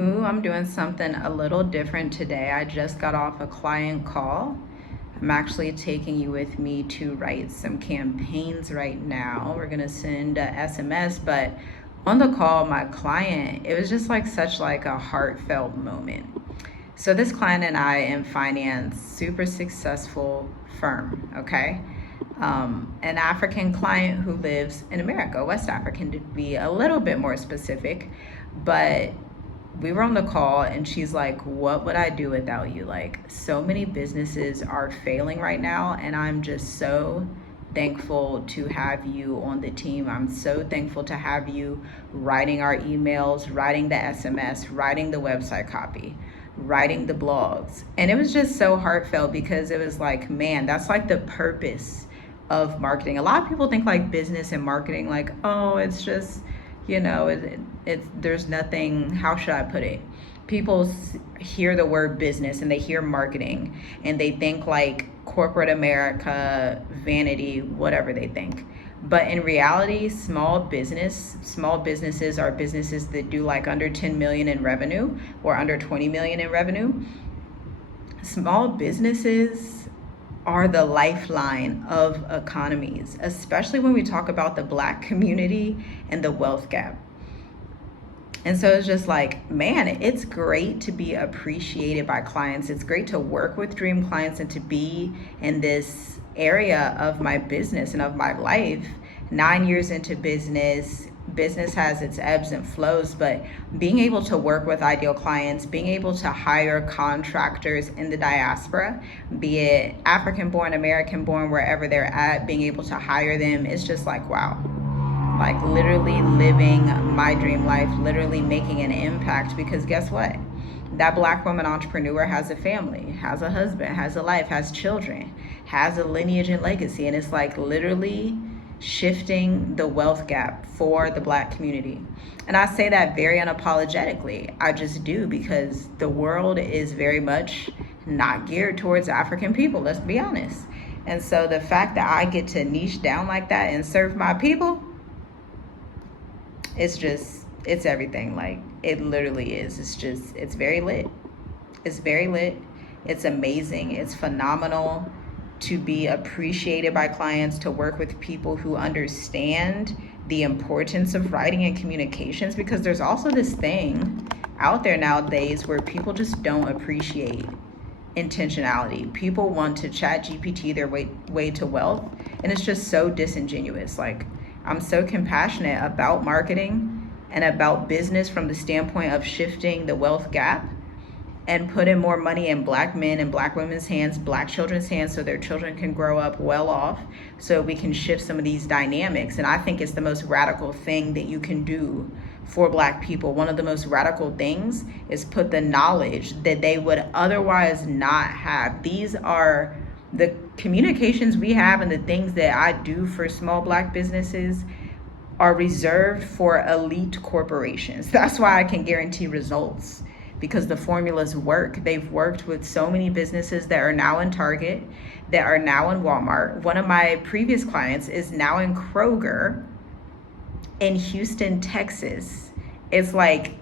Ooh, I'm doing something a little different today. I just got off a client call. I'm actually taking you with me to write some campaigns right now. We're gonna send a SMS, but on the call, my client, it was just like such like a heartfelt moment. So this client and I in finance, super successful firm, okay? An African client who lives in America, West African to be a little bit more specific, but we were on the call and she's like, what would I do without you? Like, so many businesses are failing right now, and I'm just so thankful to have you on the team. I'm so thankful to have you writing our emails, writing the SMS, writing the website copy, writing the blogs. And it was just so heartfelt because it was like, man, that's like the purpose of marketing. A lot of people think like business and marketing, like, oh, it's just, it's there's nothing, how should I put it? People hear the word business and they hear marketing and they think like corporate America, vanity, whatever they think. But in reality, small businesses are businesses that do like under 10 million in revenue or under 20 million in revenue. Small businesses are the lifeline of economies, especially when we talk about the Black community and the wealth gap. And so it's just like, man, it's great to be appreciated by clients. It's great to work with dream clients and to be in this area of my business and of my life. 9 years into business has its ebbs and flows, but being able to work with ideal clients, being able to hire contractors in the diaspora, be it African born, American born, wherever they're at, being able to hire them, it's just like, wow. Like literally living my dream life, literally making an impact, because guess what? That Black woman entrepreneur has a family, has a husband, has a life, has children, has a lineage and legacy. And it's like literally shifting the wealth gap for the Black community. And I say that very unapologetically. I just do, because the world is very much not geared towards African people, let's be honest. And so the fact that I get to niche down like that and serve my people, it's everything. Like, it literally is. It's very lit. It's very lit. It's amazing. It's phenomenal to be appreciated by clients, to work with people who understand the importance of writing and communications, because there's also this thing out there nowadays where people just don't appreciate intentionality. People want to chat GPT their way to wealth, and it's just so disingenuous. Like, I'm so compassionate about marketing and about business from the standpoint of shifting the wealth gap and putting more money in Black men and Black women's hands, Black children's hands, so their children can grow up well off, so we can shift some of these dynamics. And I think it's the most radical thing that you can do for Black people. One of the most radical things is put the knowledge that they would otherwise not have. These are the communications we have, and the things that I do for small Black businesses are reserved for elite corporations. That's why I can guarantee results, because the formulas work. They've worked with so many businesses that are now in Target, that are now in Walmart. One of my previous clients is now in Kroger in Houston, Texas. It's like,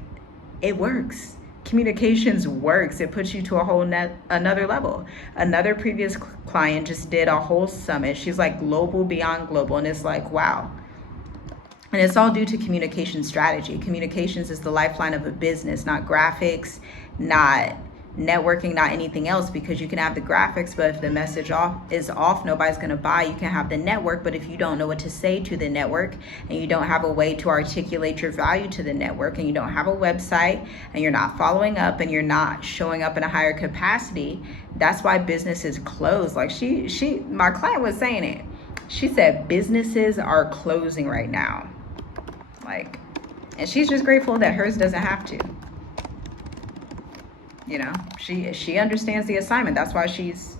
it works. Communications works. It puts you to a whole another level. Another previous client just did a whole summit. She's like global beyond global, and it's like, wow. And it's all due to communication strategy. Communications is the lifeline of a business, not graphics, not networking, not anything else, because you can have the graphics, but if the message is off, nobody's going to buy. You can have the network, but if you don't know what to say to the network, and you don't have a way to articulate your value to the network, and you don't have a website, and you're not following up, and you're not showing up in a higher capacity, that's why businesses close. Like my client was saying it. She said businesses are closing right now. Like, and she's just grateful that hers doesn't have to. She understands the assignment. That's why she's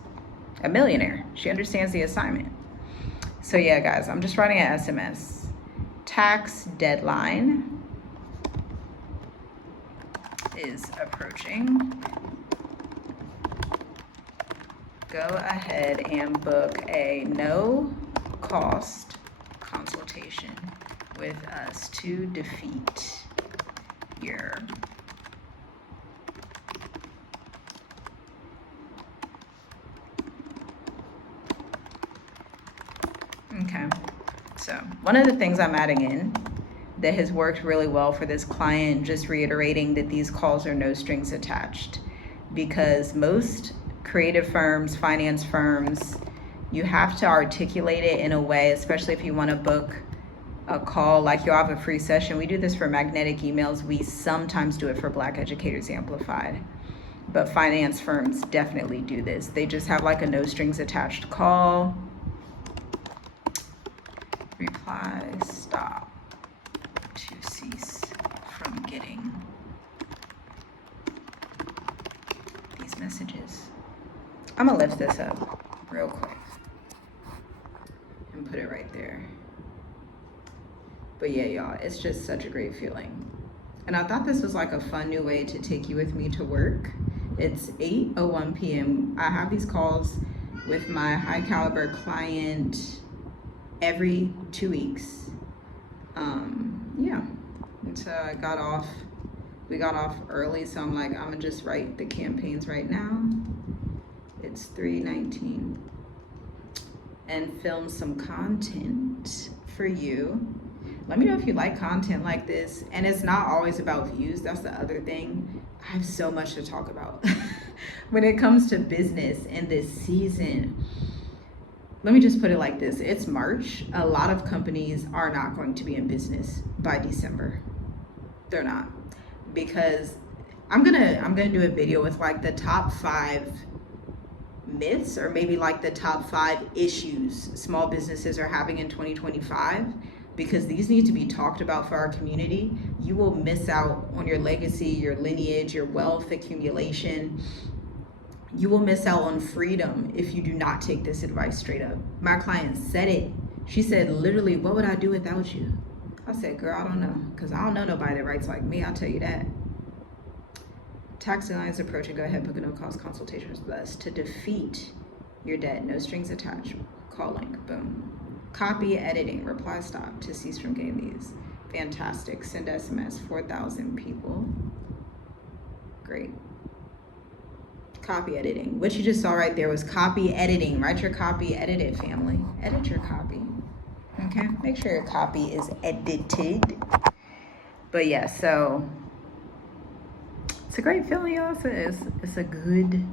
a millionaire. She understands the assignment. So yeah, guys, I'm just writing an SMS. Tax deadline is approaching. Go ahead and book a no-cost consultation with us to defeat your Okay, so one of the things I'm adding in that has worked really well for this client, just reiterating that these calls are no strings attached, because most creative firms, finance firms, you have to articulate it in a way, especially if you want to book a call, like you'll have a free session. We do this for magnetic emails. We sometimes do it for Black Educators Amplified, but finance firms definitely do this. They just have like a no strings attached call. Reply stop to cease from getting these messages. I'm gonna lift this up real quick and put it right there. But yeah, y'all, it's just such a great feeling. And I thought this was like a fun new way to take you with me to work. It's 8:01 p.m. I have these calls with my high caliber client every 2 weeks. Yeah, and so we got off early, so I'm like, I'm gonna just write the campaigns right now. It's 3:19, and film some content for you. Let me know if you like content like this. And it's not always about views. That's the other thing. I have so much to talk about when it comes to business in this season. Let me just put it like this. It's March. A lot of companies are not going to be in business by December. They're not, because I'm gonna do a video with like the top 5 myths, or maybe like the top 5 issues small businesses are having in 2025, because these need to be talked about for our community. You will miss out on your legacy, your lineage, your wealth accumulation. You will miss out on freedom if you do not take this advice straight up. My client said it. She said, literally, what would I do without you? I said, girl, I don't know, because I don't know nobody that writes like me, I'll tell you that. Tax deadline is approaching. Go ahead, book a no-cost consultation with us to defeat your debt. No strings attached. Call link. Boom. Copy editing. Reply stop to cease from getting these. Fantastic. Send SMS. 4,000 people. Great. Copy editing. What you just saw right there was copy editing. Write your copy. Edit it, family. Edit your copy. Okay. Make sure your copy is edited. But yeah, so it's a great feeling, y'all. It's a good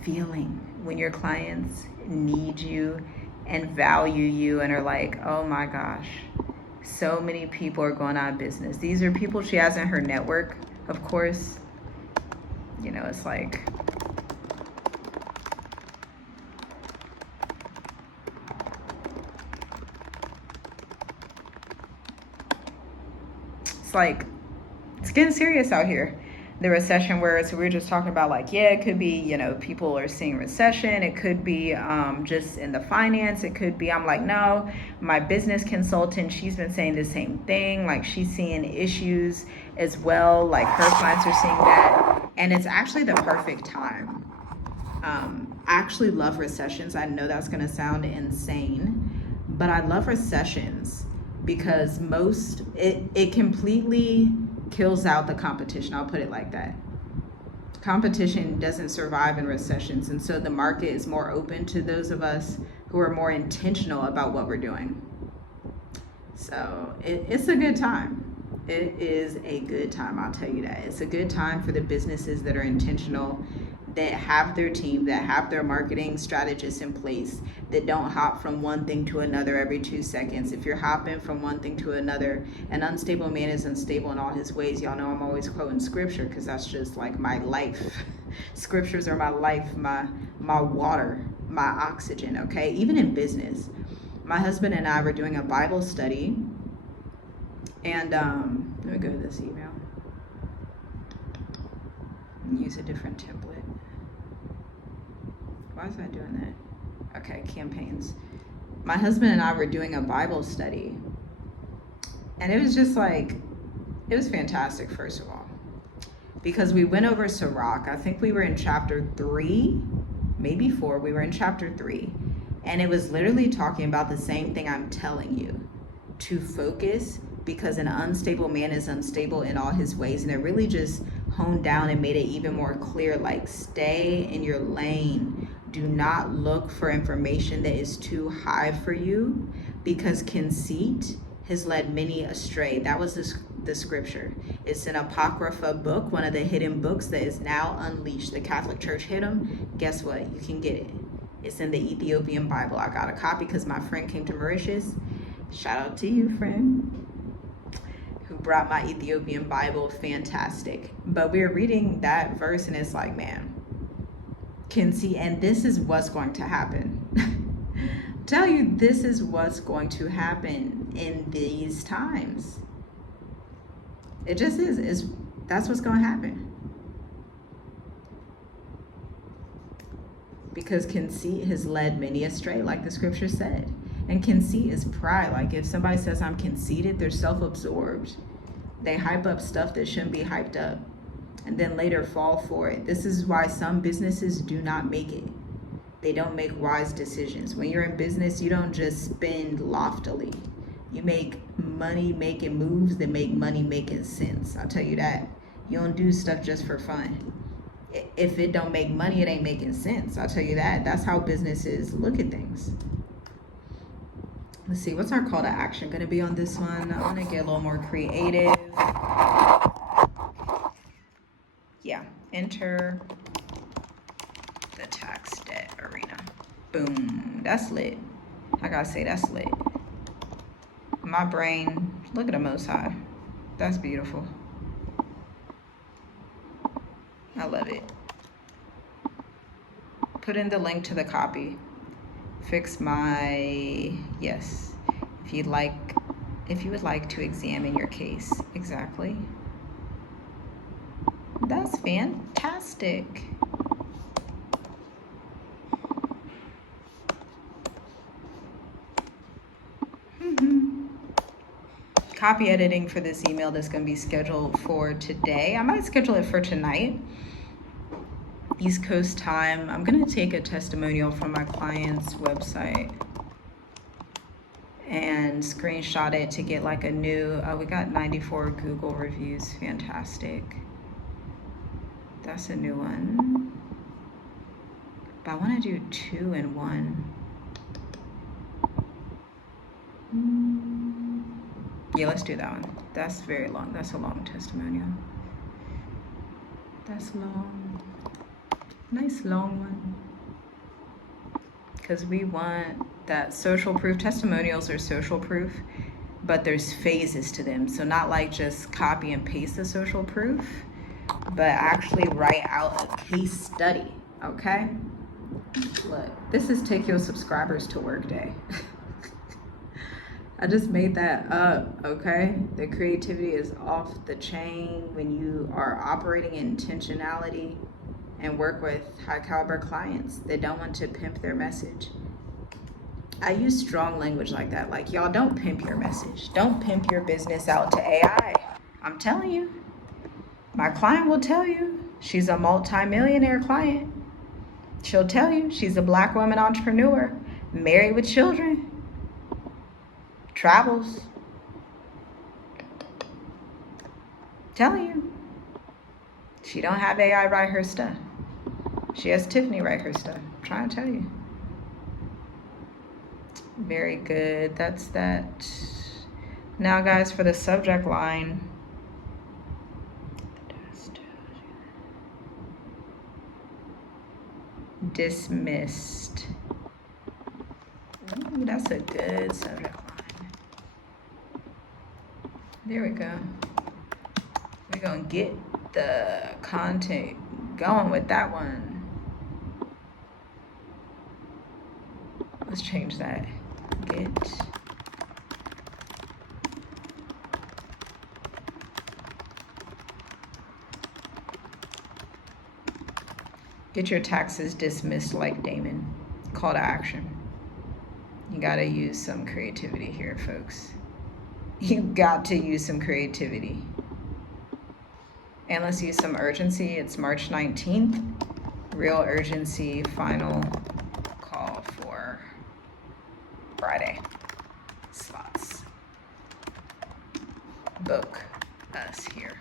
feeling when your clients need you and value you and are like, oh my gosh, so many people are going out of business. These are people she has in her network, of course. You know, it's like, it's getting serious out here. The recession, where we were just talking about, like, yeah, it could be, you know, people are seeing recession. It could be just in the finance. It could be, I'm like, no, my business consultant, she's been saying the same thing. Like, she's seeing issues as well. Like, her clients are seeing that. And it's actually the perfect time. I actually love recessions. I know that's going to sound insane, but I love recessions because it completely kills out the competition. I'll put it like that. Competition doesn't survive in recessions, and so the market is more open to those of us who are more intentional about what we're doing. So it's a good time. It is a good time, I'll tell you that. It's a good time for the businesses that are intentional, that have their team, that have their marketing strategists in place, that don't hop from one thing to another every 2 seconds. If you're hopping from one thing to another, an unstable man is unstable in all his ways. Y'all know I'm always quoting scripture because that's just like my life. Scriptures are my life, my water, my oxygen, okay? Even in business. My husband and I were doing a Bible study, and let me go to this email and use a different template. Why is that doing that? Okay, campaigns. My husband and I were doing a Bible study, and it was just like, it was fantastic, first of all, because we went over Sirach. I think we were in chapter 3, maybe 4. We were in chapter 3, and it was literally talking about the same thing I'm telling you, to focus, because an unstable man is unstable in all his ways. And it really just honed down and made it even more clear, like, stay in your lane. Do not look for information that is too high for you. because conceit has led many astray. That was the scripture. It's an apocrypha book, one of the hidden books that is now unleashed. The Catholic Church hid them. Guess what? You can get it. It's in the Ethiopian Bible. I got a copy because my friend came to Mauritius. Shout out to you, friend, who brought my Ethiopian Bible. Fantastic. But we were reading that verse and it's like, man, conceit, and this is what's going to happen. Tell you, this is what's going to happen in these times. It just is. That's what's going to happen. Because conceit has led many astray, like the scripture said. And conceit is pride. Like if somebody says I'm conceited, they're self-absorbed. They hype up stuff that shouldn't be hyped up and then later fall for it. This is why some businesses do not make it. They don't make wise decisions. When you're in business, you don't just spend loftily. You make money making moves that make money making sense. I'll tell you that. You don't do stuff just for fun. If it don't make money, it ain't making sense. I'll tell you that. That's how businesses look at things. Let's see, what's our call to action going to be on this one? I want to get a little more creative. Yeah, enter the tax debt arena. Boom, that's lit. I gotta say, that's lit. My brain, look at the Most High. That's beautiful. I love it. Put in the link to the copy. Fix my, yes. If you would like to examine your case. Exactly. That's fantastic. Copy editing for this email that's going to be scheduled for today. I might schedule it for tonight, East Coast time. I'm going to take a testimonial from my client's website and screenshot it to get like a new, we got 94 Google reviews. Fantastic. That's a new one. But I want to do 2 in 1. Yeah, let's do that one. That's very long. That's a long testimonial. That's long. Nice long one. Because we want that social proof. Testimonials are social proof, but there's phases to them. So not like just copy and paste the social proof, but actually write out a case study, okay? Look, this is take your subscribers to work day. I just made that up, okay? The creativity is off the chain when you are operating in intentionality and work with high caliber clients that don't want to pimp their message. I use strong language like that. Like, y'all, don't pimp your message. Don't pimp your business out to AI. I'm telling you. My client will tell you. She's a multi-millionaire client. She'll tell you she's a Black woman entrepreneur, married with children, travels. Telling you. She don't have AI write her stuff. She has Tiffany write her stuff. I'm trying to tell you. Very good. That's that. Now, guys, for the subject line. Dismissed. Ooh, that's a good subject line. There we go. We're going to get the content going with that one. Let's change that. Get your taxes dismissed like Damon. Call to action. You gotta use some creativity here, folks. You got to use some creativity. And let's use some urgency. It's March 19th. Real urgency, final call for Friday slots. Book us here.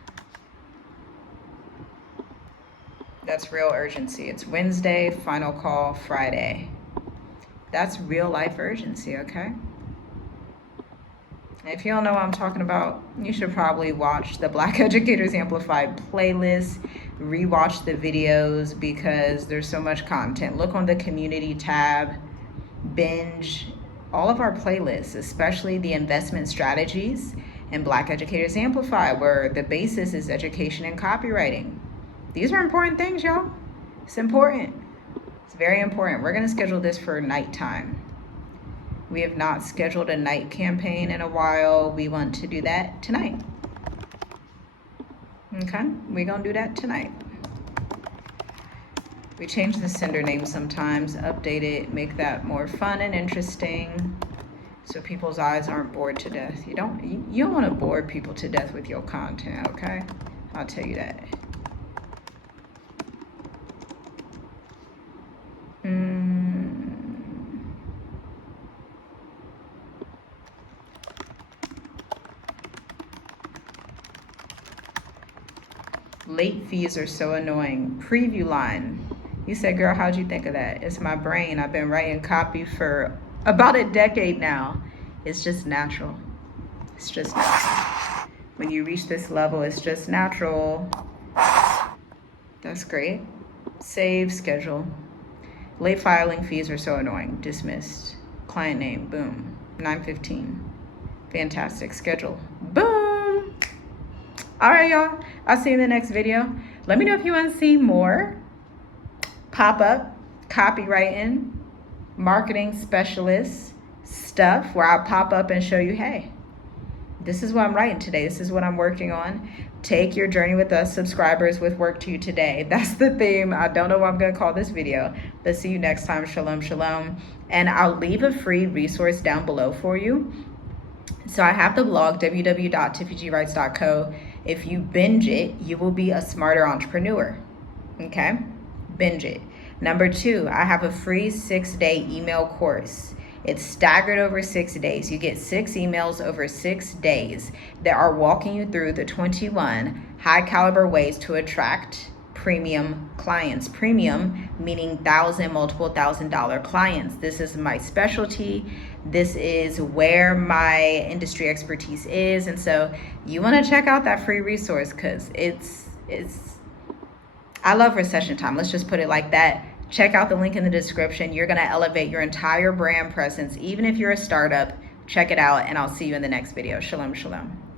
That's real urgency. It's Wednesday, final call Friday. That's real life urgency, okay? If you don't know what I'm talking about, you should probably watch the Black Educators Amplified playlist, rewatch the videos because there's so much content. Look on the community tab, binge all of our playlists, especially the investment strategies and Black Educators Amplified, where the basis is education and copywriting. These are important things, y'all. It's important. It's very important. We're going to schedule this for nighttime. We have not scheduled a night campaign in a while. We want to do that tonight. Okay, we're gonna do that tonight. We change the sender name sometimes, update it, make that more fun and interesting so people's eyes aren't bored to death. You don't want to bore people to death with your content, okay? I'll tell you that. Late fees are so annoying. Preview line. You said, girl, how'd you think of that? It's my brain. I've been writing copy for about a decade now. It's just natural. It's just natural. When you reach this level, it's just natural. That's great. Save, schedule. Late filing fees are so annoying. Dismissed. Client name, boom. 9:15. Fantastic. Schedule. Boom. All right, y'all. I'll see you in the next video. Let me know if you want to see more pop-up copywriting, marketing specialist stuff where I'll pop up and show you, hey, this is what I'm writing today. This is what I'm working on. Take your journey with us, subscribers, with work to you today. That's the theme. I don't know what I'm going to call this video, but see you next time. Shalom, shalom. And I'll leave a free resource down below for you. So I have the blog, www.tiffygwrites.co. If you binge it, you will be a smarter entrepreneur. Okay? Binge it. Number 2, I have a free 6-day email course. It's staggered over 6 days. You get 6 emails over 6 days that are walking you through the 21 high caliber ways to attract premium clients. Premium meaning multiple $1,000 clients. This is my specialty. This is where my industry expertise is. And so you want to check out that free resource because I love recession time. Let's just put it like that. Check out the link in the description. You're going to elevate your entire brand presence. Even if you're a startup, check it out, and I'll see you in the next video. Shalom, shalom.